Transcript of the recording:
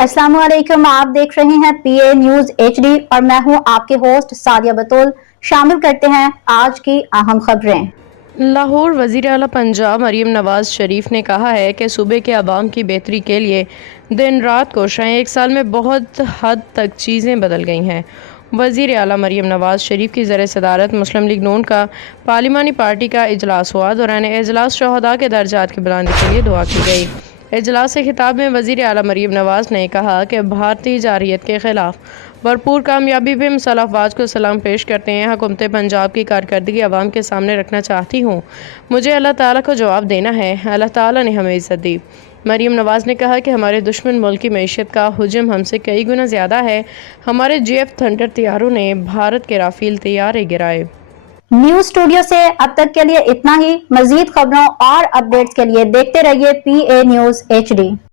अस्सलाम वालेकुम, आप देख रहे हैं पीए न्यूज एचडी और मैं हूं आपके होस्ट सादिया बतूल। शामिल करते हैं आज की अहम खबरें। लाहौर वज़ीर आला पंजाब मरीम नवाज शरीफ ने कहा है कि सूबे के अवाम की बेहतरी के लिए दिन रात कोशिशें, एक साल में बहुत हद तक चीज़ें बदल गई हैं। वज़ीर आला मरीम नवाज शरीफ की ज़र सदारत मुस्लिम लीग नून का पार्लिमानी पार्टी का इजलास हुआ। दौरान इजलास शहदा के दर्जात की बुलंदी के लिए दुआ की गई। इजलास से खिताब में वज़ीर आला मरीम नवाज ने कहा कि भारतीय जारहियत के खिलाफ भरपूर कामयाबी पे मुसल्लह अफवाज को सलाम पेश करते हैं। हुकूमत पंजाब की कारकर्दगी अवाम के सामने रखना चाहती हूँ। मुझे अल्लाह ताला को जवाब देना है। अल्लाह ताला ने हमें इज़्ज़त दी। मरीम नवाज ने कहा कि हमारे दुश्मन मुल्क की मईशत का हुजम हमसे कई गुना ज़्यादा है। हमारे JF थंडर तैयारों ने भारत के राफेल तैयारे गिराए। न्यूज स्टूडियो से अब तक के लिए इतना ही। मजीद खबरों और अपडेट्स के लिए देखते रहिए पीए न्यूज एचडी।